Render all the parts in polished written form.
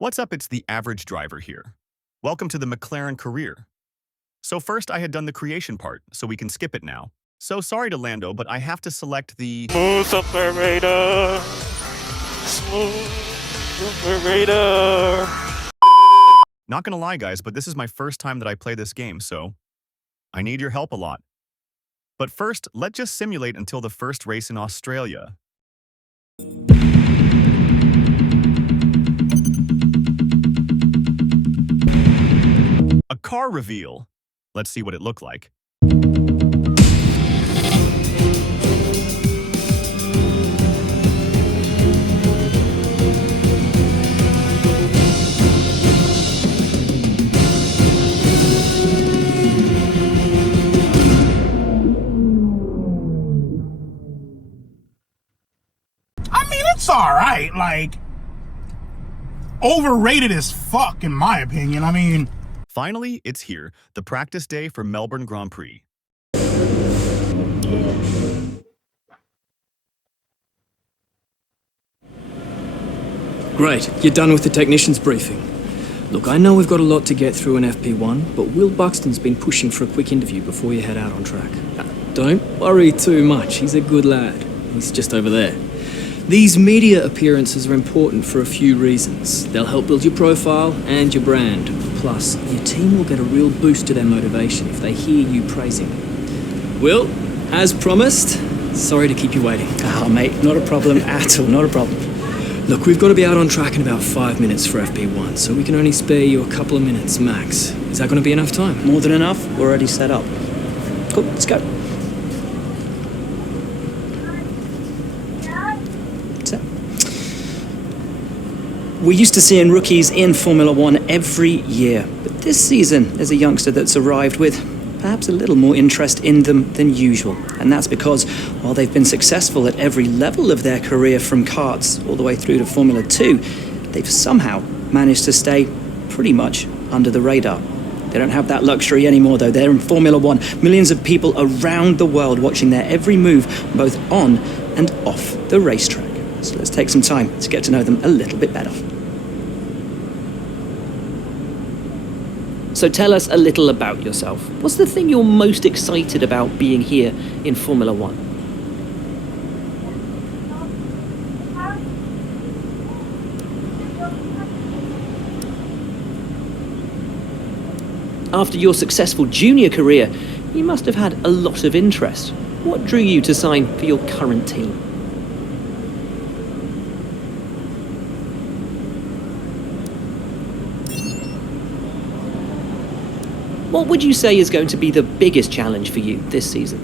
What's up? It's the average driver here. Welcome to the McLaren career. So first I had done the creation part, so we can skip it now. So sorry to Lando, but I have to select the Smooth operator. Smooth operator. Not gonna lie guys, but this is my first time that I play this game, so I need your help a lot. But first, let's just simulate until the first race in Australia. A car reveal. Let's see what it looked like. I mean, it's alright, like, overrated as fuck, in my opinion. I mean, Finally, it's here, the practice day for Melbourne Grand Prix. Great, you're done with the technician's briefing. Look, I know we've got a lot to get through in FP1, but Will Buxton's been pushing for a quick interview before you head out on track. Don't worry too much, he's a good lad. He's just over there. These media appearances are important for a few reasons. They'll help build your profile and your brand. Plus, your team will get a real boost to their motivation if they hear you praising them. Will, as promised, sorry to keep you waiting. Oh, mate, not a problem at all, not a problem. Look, we've got to be out on track in about 5 minutes for FP1, so we can only spare you a couple of minutes max. Is that going to be enough time? More than enough, we're already set up. Cool, let's go. So, we're used to seeing rookies in Formula One every year, but this season there's a youngster that's arrived with perhaps a little more interest in them than usual. And that's because while they've been successful at every level of their career from karts all the way through to Formula 2, they've somehow managed to stay pretty much under the radar. They don't have that luxury anymore though. They're in Formula 1. Millions of people around the world watching their every move, both on and off the racetrack. So let's take some time to get to know them a little bit better. So tell us a little about yourself. What's the thing you're most excited about being here in Formula One? After your successful junior career, you must have had a lot of interest. What drew you to sign for your current team? What would you say is going to be the biggest challenge for you this season?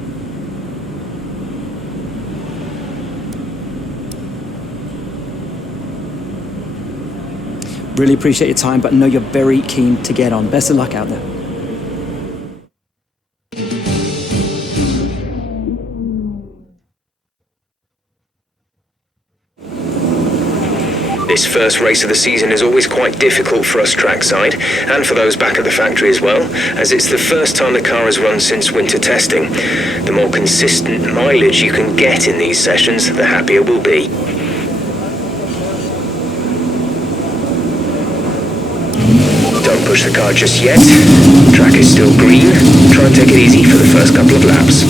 Really appreciate your time, but I know you're very keen to get on. Best of luck out there. This first race of the season is always quite difficult for us trackside, and for those back at the factory as well, as it's the first time the car has run since winter testing. The more consistent mileage you can get in these sessions, the happier we'll be. Don't push the car just yet. Track is still green. Try and take it easy for the first couple of laps.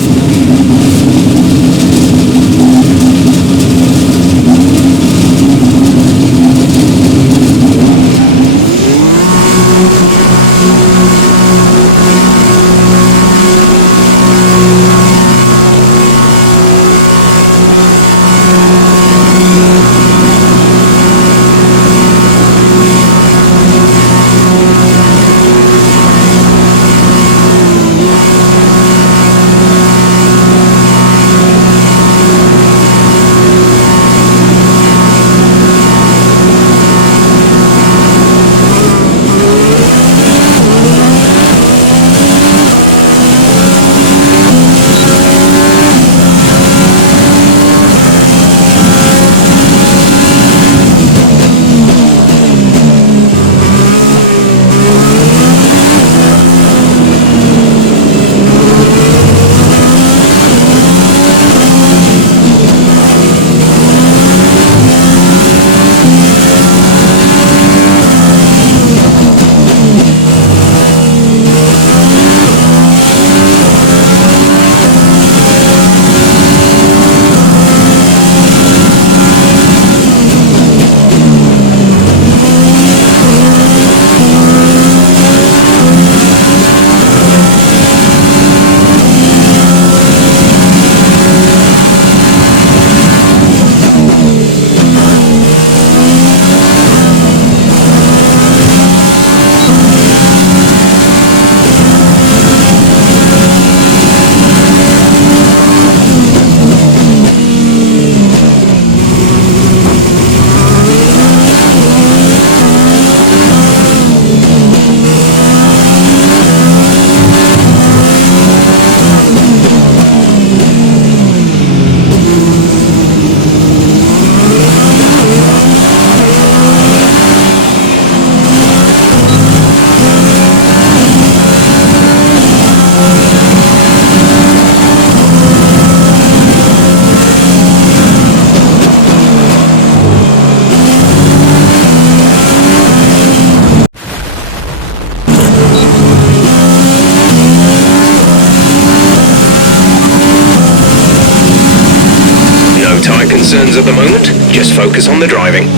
concerns at the moment. Just focus on the driving.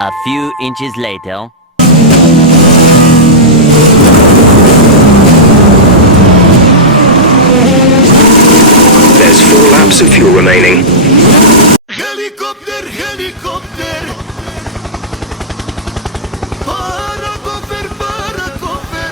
A few inches later. There's 4 laps of fuel remaining. Helicopter, helicopter. Paracofer, paracofer.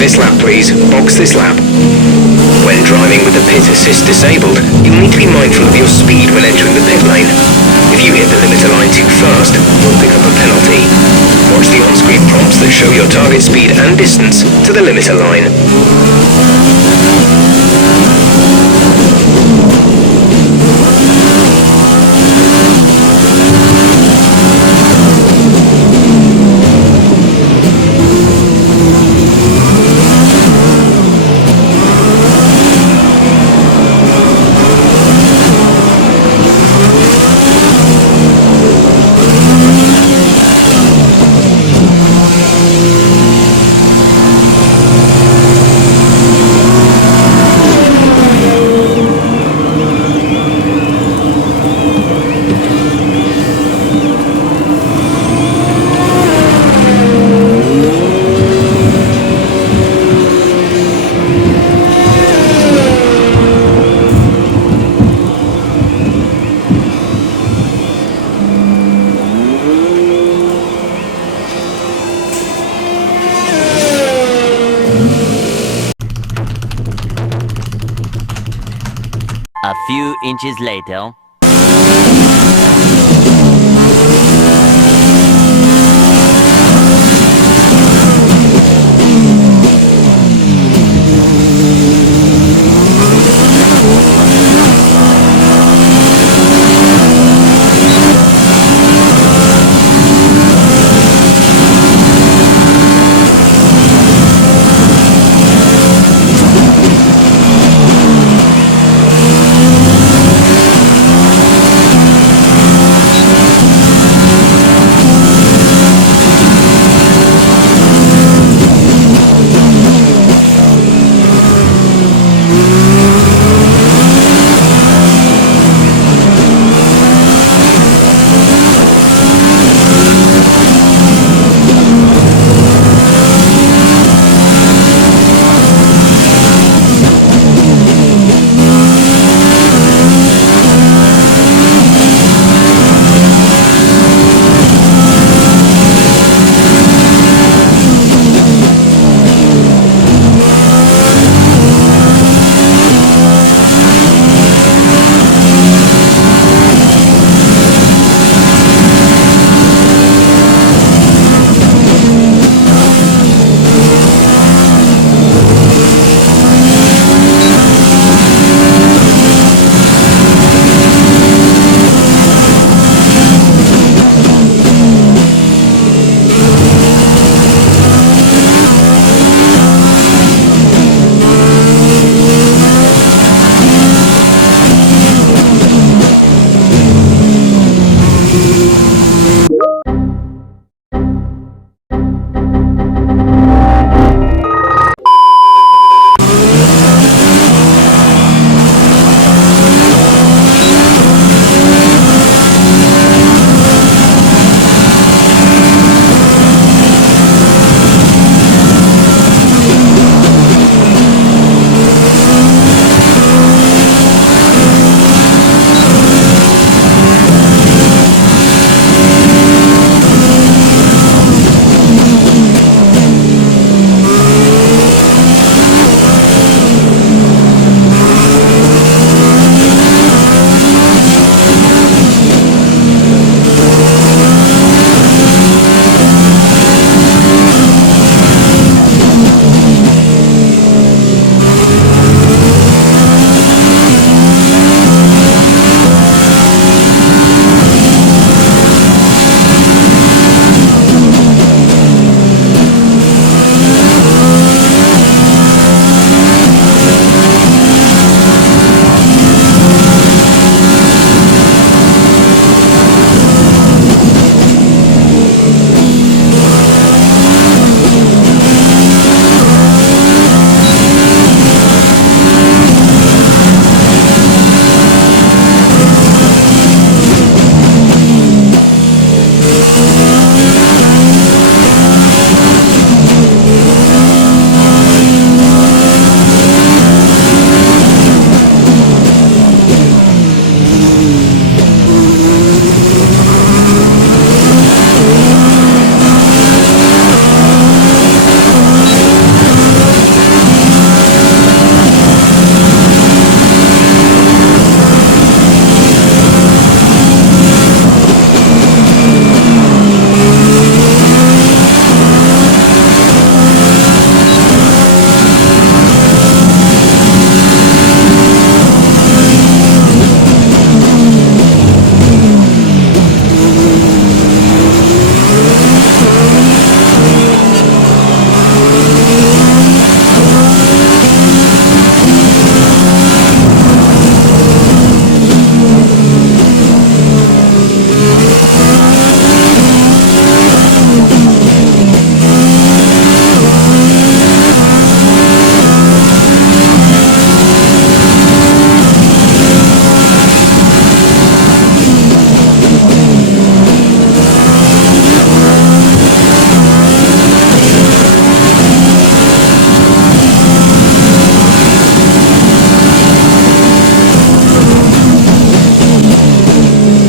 this lap, please. Box this lap. When driving with the pit assist disabled, you'll need to be mindful of your speed when entering the pit lane. If you hit the limiter line too fast, you'll pick up a penalty. Watch the on-screen prompts that show your target speed and distance to the limiter line. few inches later.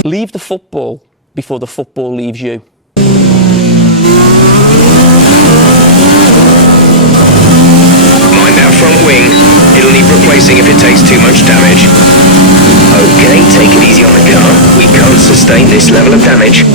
Leave the football before the football leaves you. Mind that front wing. It'll need replacing if it takes too much damage. Okay, take it easy on the car. We can't sustain this level of damage.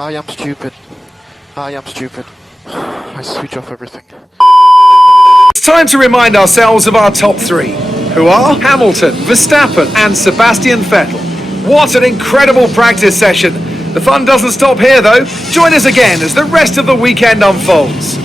I am stupid. I am stupid. I switch off everything. It's time to remind ourselves of our top three, who are Hamilton, Verstappen and Sebastian Vettel. What an incredible practice session. The fun doesn't stop here though. Join us again as the rest of the weekend unfolds.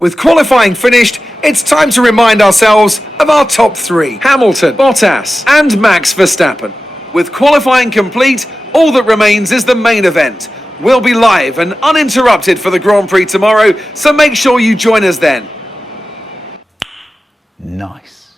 With qualifying finished, it's time to remind ourselves of our top three: Hamilton, Bottas and Max Verstappen. With qualifying complete, all that remains is the main event. We'll be live and uninterrupted for the Grand Prix tomorrow, so make sure you join us then. Nice.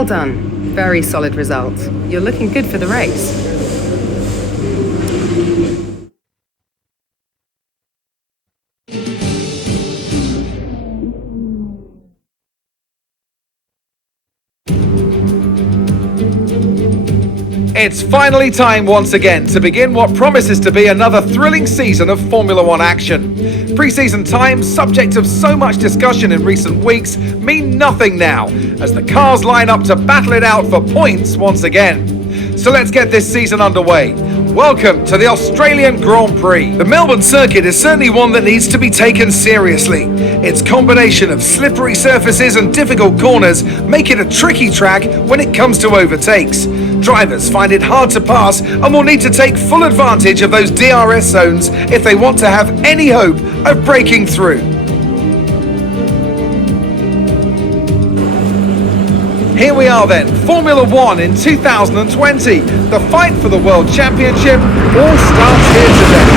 Well done. Very solid result. You're looking good for the race. It's finally time once again to begin what promises to be another thrilling season of Formula One action. Pre-season times, subject of so much discussion in recent weeks, mean nothing now, as the cars line up to battle it out for points once again. So let's get this season underway. Welcome to the Australian Grand Prix. The Melbourne circuit is certainly one that needs to be taken seriously. Its combination of slippery surfaces and difficult corners make it a tricky track when it comes to overtakes. Drivers find it hard to pass and will need to take full advantage of those DRS zones if they want to have any hope of breaking through. Here we are then, Formula One in 2020. The fight for the World Championship all starts here today.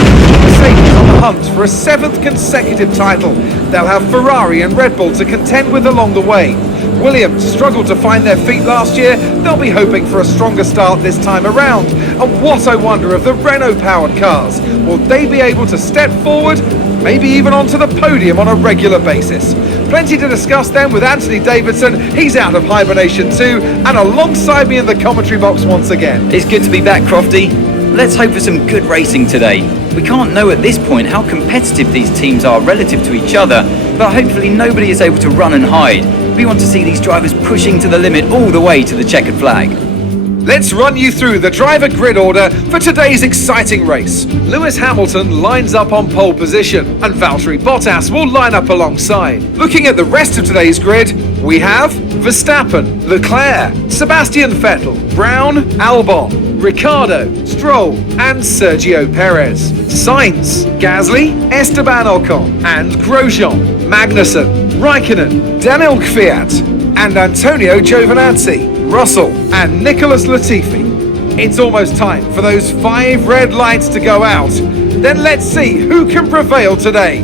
Mercedes on the hunt for a 7th consecutive title. They'll have Ferrari and Red Bull to contend with along the way. Williams struggled to find their feet last year. They'll be hoping for a stronger start this time around. And what I wonder of the Renault-powered cars. Will they be able to step forward, maybe even onto the podium on a regular basis? Plenty to discuss then with Anthony Davidson. He's out of hibernation too, and alongside me in the commentary box once again. It's good to be back, Crofty. Let's hope for some good racing today. We can't know at this point how competitive these teams are relative to each other, but hopefully nobody is able to run and hide. We want to see these drivers pushing to the limit all the way to the checkered flag. Let's run you through the driver grid order for today's exciting race. Lewis Hamilton lines up on pole position, and Valtteri Bottas will line up alongside. Looking at the rest of today's grid, we have Verstappen, Leclerc, Sebastian Vettel, Brown, Albon, Ricciardo, Stroll, and Sergio Perez. Sainz, Gasly, Esteban Ocon, and Grosjean, Magnussen, Raikkonen, Daniel Kvyat, and Antonio Giovinazzi, Russell, and Nicholas Latifi. It's almost time for those 5 red lights to go out. Then let's see who can prevail today.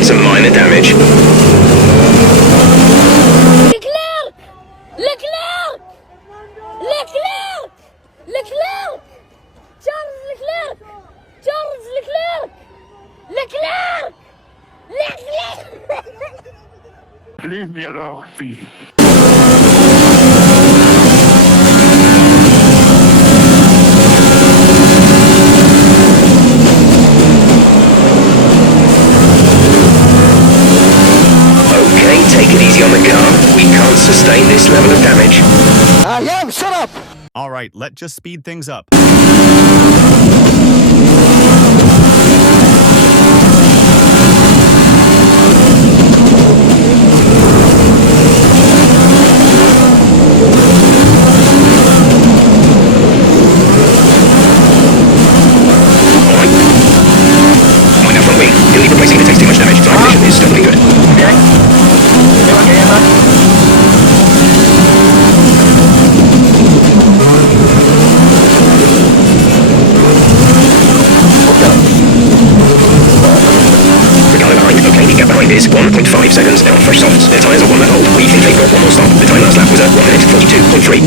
Some minor damage. Leclerc! Leclerc! Leclerc! Leclerc! Charles Leclerc! Charles Leclerc! Leclerc! Leclerc! Leave me alone, please. Take it easy on the car. We can't sustain this level of damage. Yeah, shut up! All right, let's just speed things up. Is 1.5 seconds now on fresh softs. Their tyres are one that hold. We think they've got one more stop. The time last lap was at 1 minute 42.3.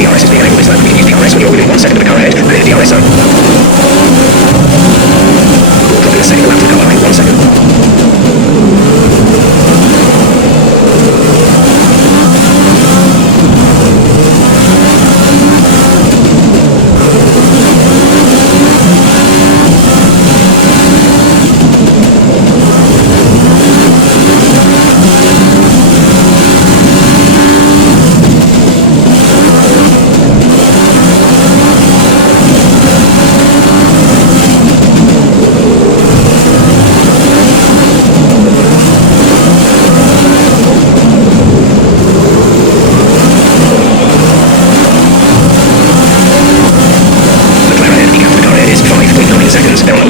DRS is being enabled this lap. We can use DRS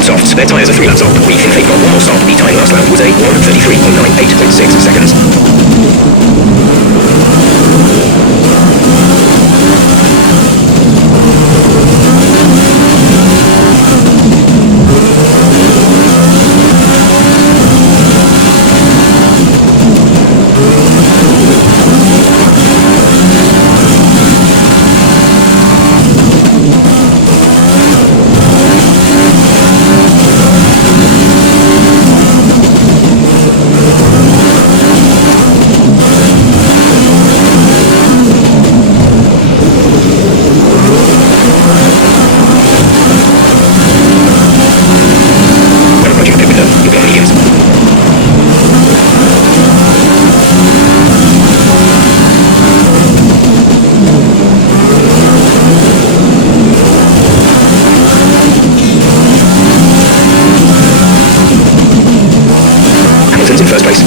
on softs. Their tyres are 3 laps old. We think they've got one more stop. The time last lap was a 1:33.98.6 seconds. In first place.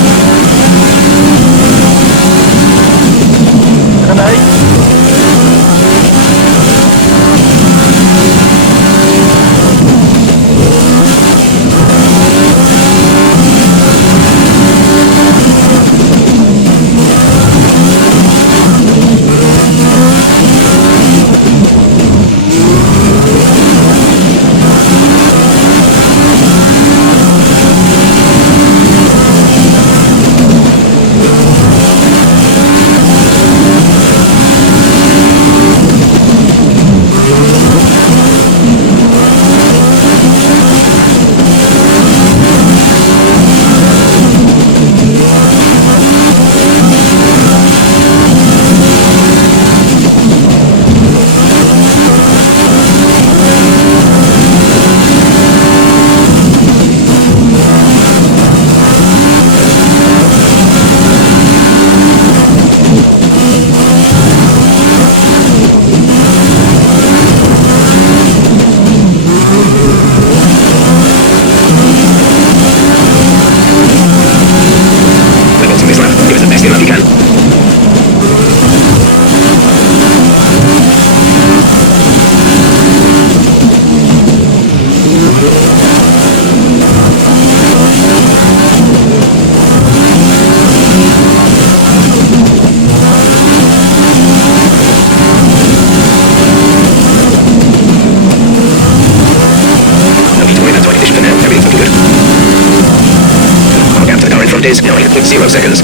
Is 9.0 seconds.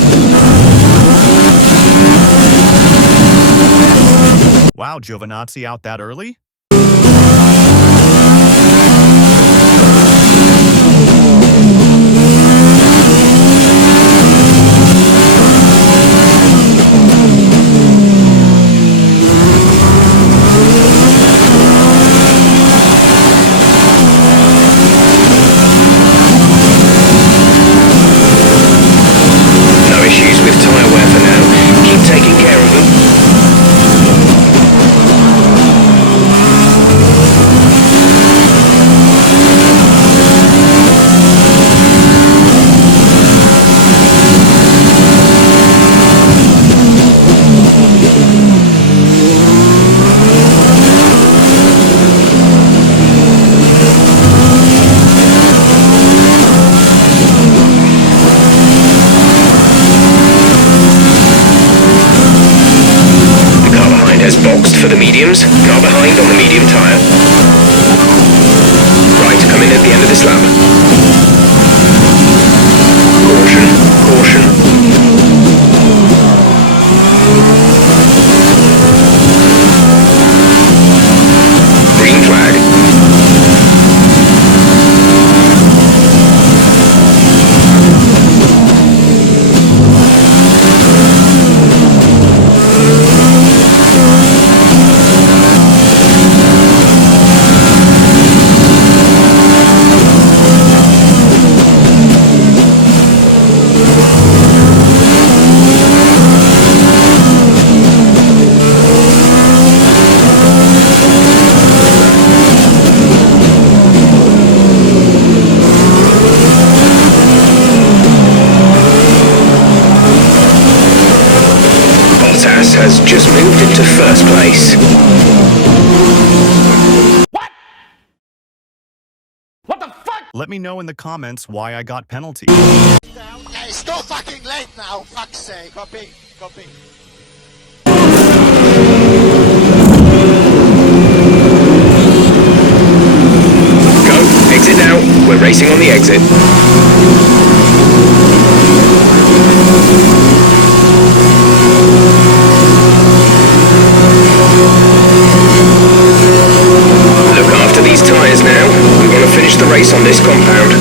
Wow, Giovinazzi out that early? Issues with tyre wear for now. Keep taking care of them. Boxed for the mediums, car behind on the medium tyre. Right, come in at the end of this lap. Caution, caution. Green flag. Has just moved into first place. What? What the fuck? Let me know in the comments why I got penalty. Yeah, it's not fucking late now, fuck's sake. Copy. Go, exit now. We're racing on the exit. Look after these tyres now. We want to finish the race on this compound.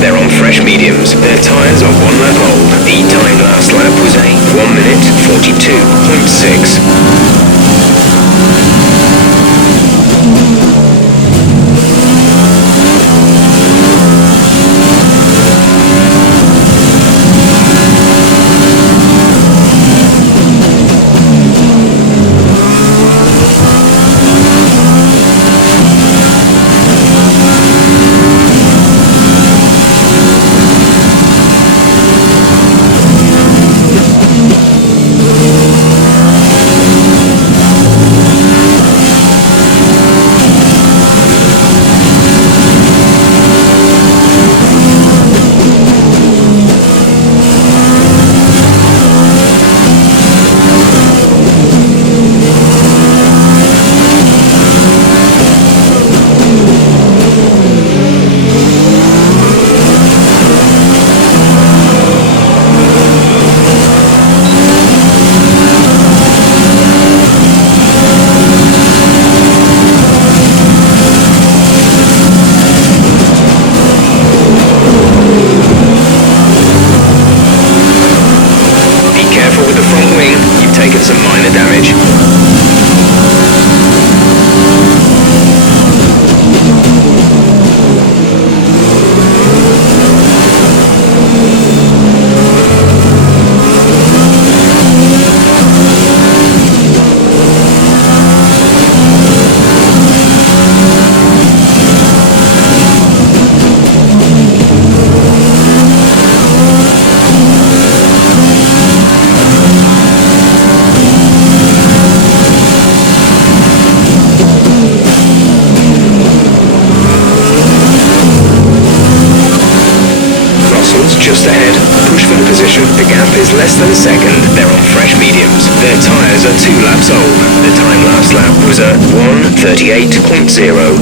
They're on fresh mediums. Their tyres are 1 lap old. The time last lap was a 1 minute 42.6. Taken some minor damage. Just ahead. Push for the position. The gap is less than a second. They're on fresh mediums. Their tyres are 2 laps old. The time last lap was a 1:38.0.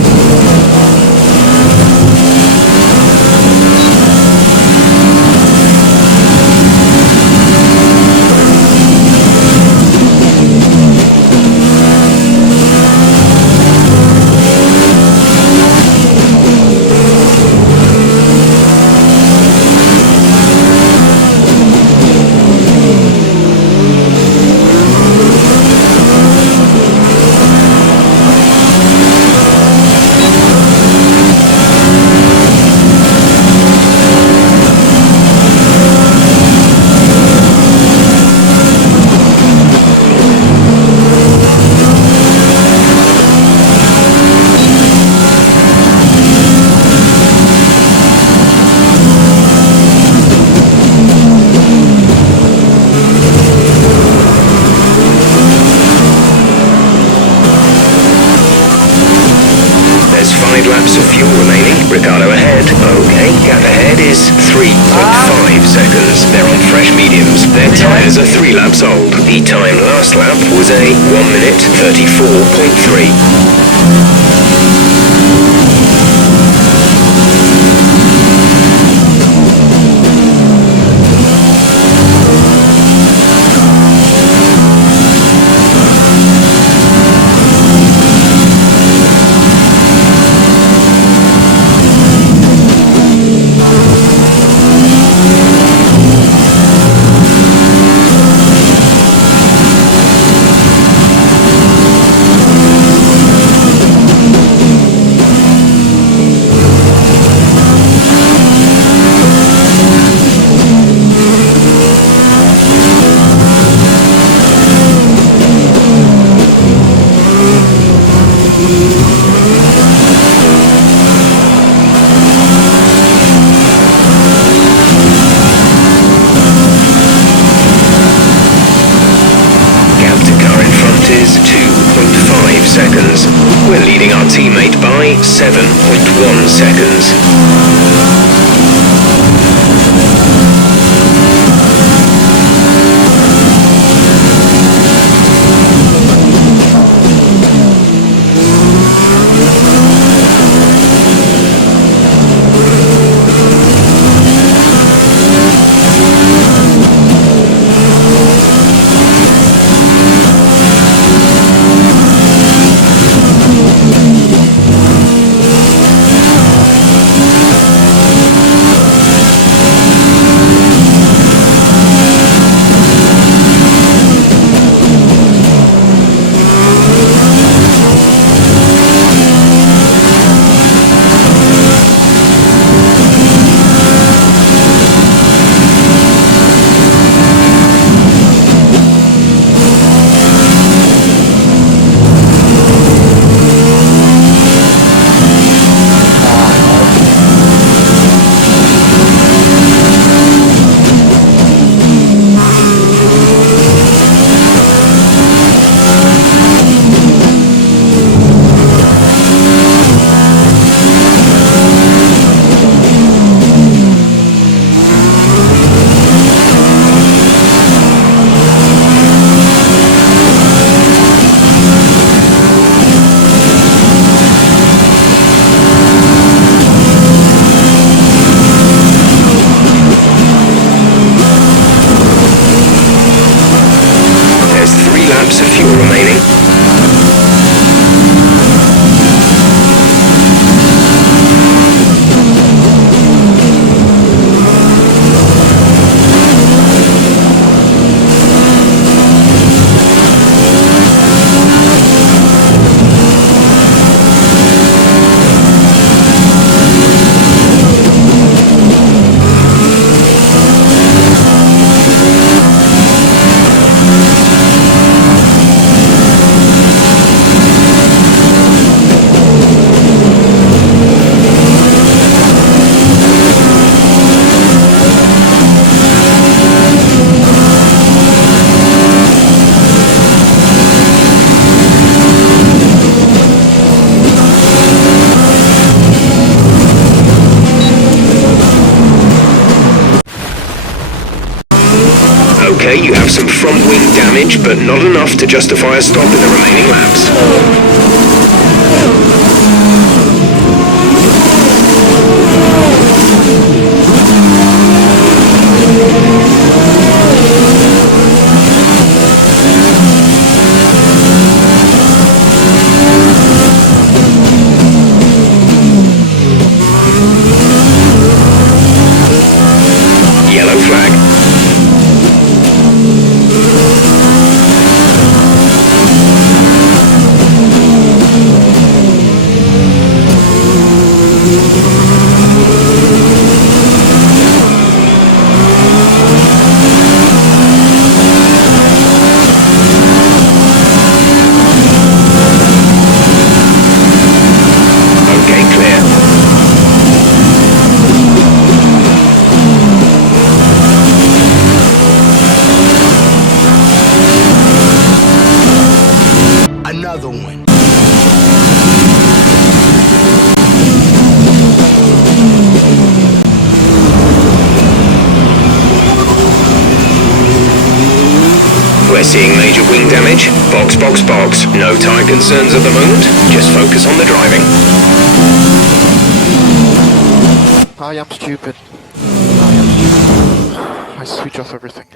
There's 5 laps of fuel remaining. Ricardo ahead. Okay, gap ahead is 3.5 seconds. They're on fresh mediums. Their tyres are 3 laps old. The time last lap was a 1 minute 34.3. seconds. We're leading our teammate by 7.1 seconds. Of fuel remaining. Okay, you have some front wing damage, but not enough to justify a stop in the remaining laps. Yellow flag. Another one. We're seeing major wing damage. Box, box, box. No tyre concerns at the moment. Just focus on the driving. I am stupid. I am stupid. I switch off everything.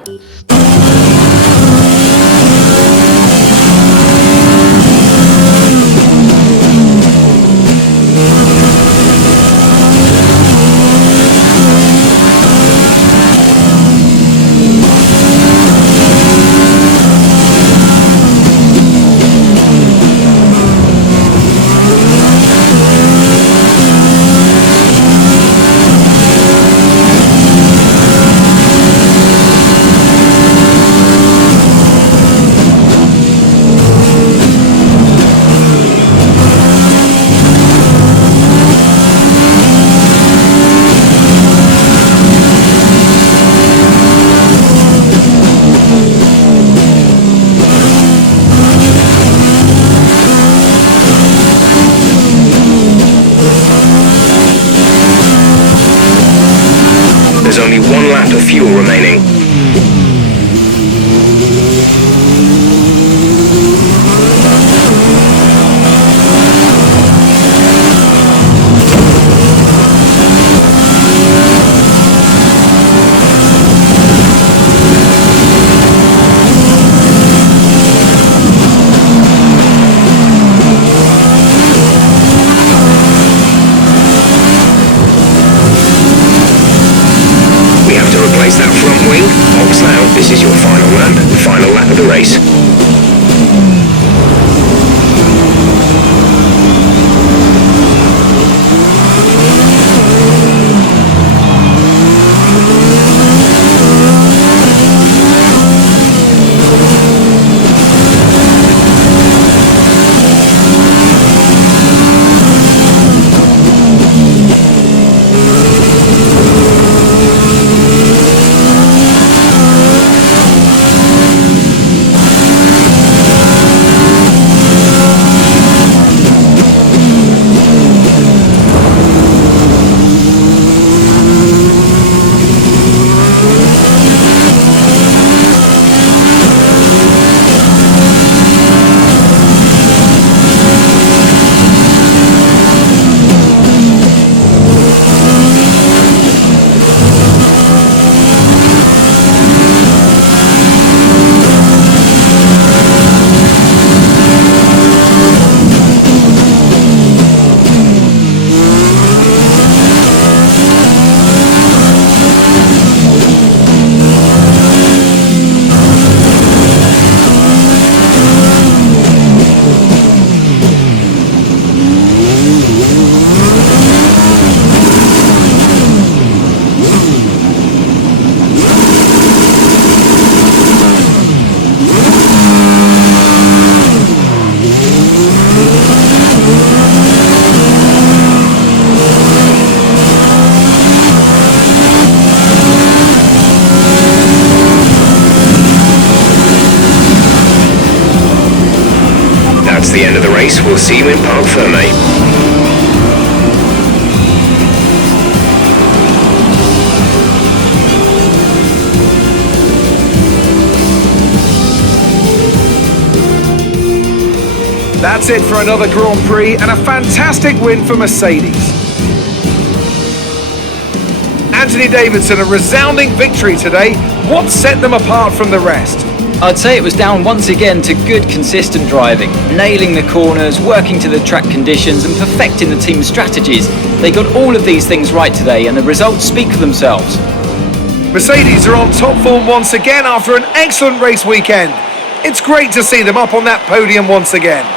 There's only one lap of fuel remaining. Replace that front wing. Box now. This is your final lap of the race. That's the end of the race. We'll see you in Parc Fermé. That's it for another Grand Prix and a fantastic win for Mercedes. Anthony Davidson, a resounding victory today. What set them apart from the rest? I'd say it was down once again to good, consistent driving, nailing the corners, working to the track conditions and perfecting the team's strategies. They got all of these things right today and the results speak for themselves. Mercedes are on top form once again after an excellent race weekend. It's great to see them up on that podium once again.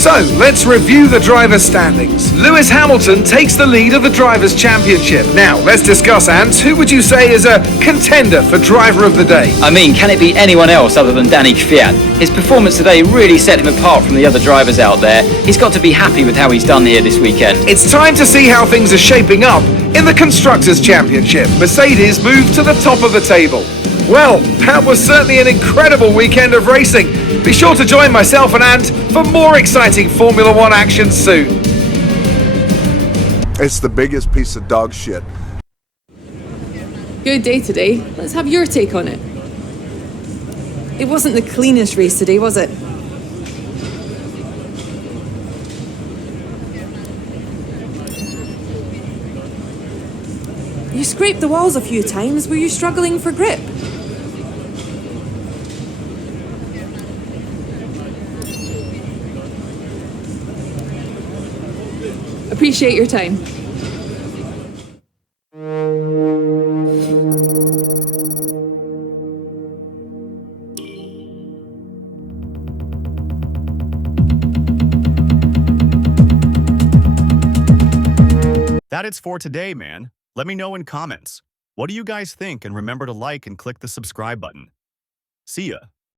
So, let's review the drivers' standings. Lewis Hamilton takes the lead of the Drivers' Championship. Now, let's discuss, Ant, who would you say is a contender for Driver of the Day? I mean, can it be anyone else other than Danny Kvyat? His performance today really set him apart from the other drivers out there. He's got to be happy with how he's done here this weekend. It's time to see how things are shaping up in the Constructors' Championship. Mercedes moved to the top of the table. Well, that was certainly an incredible weekend of racing. Be sure to join myself and Ant for more exciting Formula One action soon. It's the biggest piece of dog shit. Good day today. Let's have your take on it. It wasn't the cleanest race today, was it? You scraped the walls a few times. Were you struggling for grip? Appreciate your time. That is for today, man. Let me know in comments. What do you guys think? And remember to like and click the subscribe button. See ya.